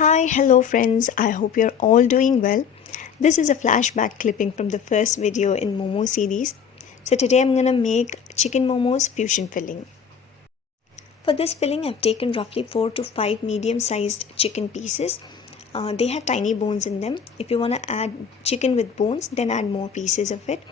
Hi, hello friends. I hope you're all doing well. This is a flashback clipping from the first video in Momo series. So today I'm gonna make chicken momos fusion filling. For this filling, I've taken roughly 4 to 5 medium-sized chicken pieces. They have tiny bones in them. If you wanna add chicken with bones, then add more pieces of it.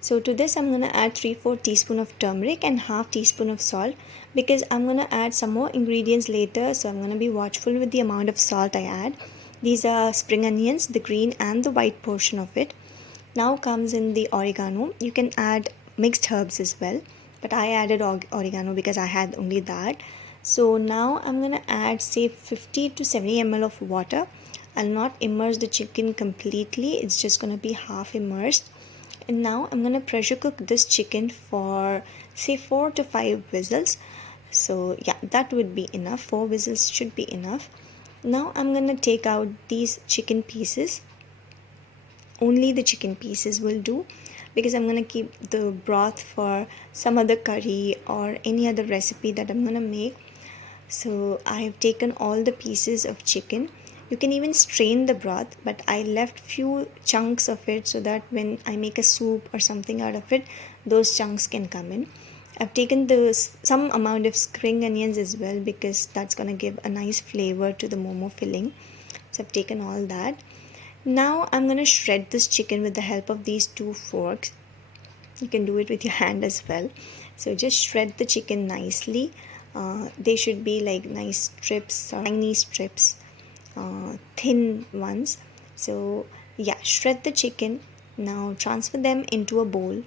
So to this I'm going to add 3/4 teaspoon of turmeric and half teaspoon of salt because I'm going to add some more ingredients later, so I'm going to be watchful with the amount of salt I add. These are spring onions, the green and the white portion of it. Now comes in the oregano. You can add mixed herbs as well, but I added oregano because I had only that. So now I'm going to add say 50 to 70 ml of water. I'll not immerse the chicken completely, it's just going to be half immersed. And now I'm going to pressure cook this chicken for say 4 to 5 whistles. So yeah, that would be enough. 4 whistles should be enough. Now I'm going to take out these chicken pieces. Only the chicken pieces will do because I'm going to keep the broth for some other curry or any other recipe that I'm going to make. So I have taken all the pieces of chicken. You can even strain the broth, but I left few chunks of it so that when I make a soup or something out of it, those chunks can come in. I've taken some amount of spring onions as well because that's going to give a nice flavor to the momo filling. So I've taken all that. Now I'm going to shred this chicken with the help of these 2 forks. You can do it with your hand as well. So just shred the chicken nicely. They should be like nice strips or tiny strips, thin ones. So yeah, shred the chicken. Now transfer them into a bowl.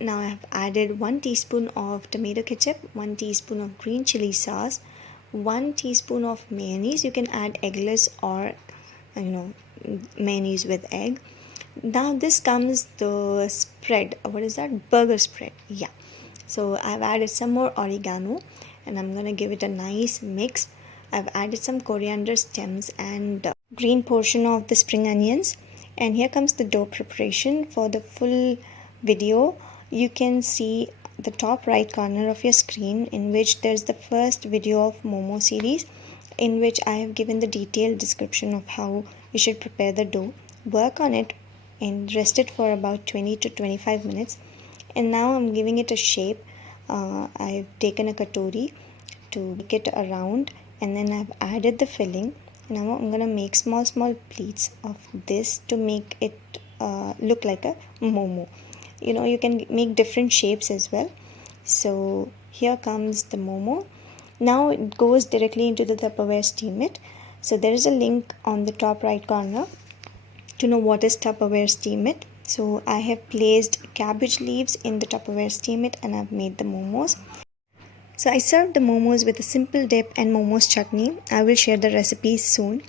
Now I have added 1 teaspoon of tomato ketchup, 1 teaspoon of green chili sauce, 1 teaspoon of mayonnaise. You can add eggless or mayonnaise with egg. Now this comes the spread. What is that? Burger spread. Yeah. So I've added some more oregano and I'm going to give it a nice mix. I've added some coriander stems and green portion of the spring onions. And here comes the dough preparation. For the full video, you can see the top right corner of your screen in which there's the first video of Momo series in which I have given the detailed description of how you should prepare the dough. Work on it and rest it for about 20 to 25 minutes. And now I'm giving it a shape. I've taken a katori to make it around and then I've added the filling. Now I'm going to make small pleats of this to make it look like a momo. You can make different shapes as well. So here comes the momo. Now it goes directly into the Tupperware steam it. So there is a link on the top right corner to know what is Tupperware steam it. So I have placed cabbage leaves in the Tupperware steam it and I've made the momos. So I served the momos with a simple dip and momos chutney. I will share the recipes soon.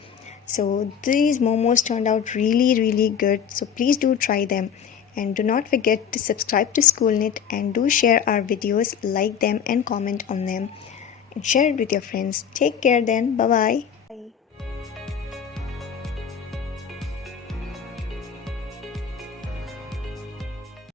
So these momos turned out really good. So please do try them. And do not forget to subscribe to SchoolKnit and do share our videos, like them and comment on them. And share it with your friends. Take care then. Bye bye.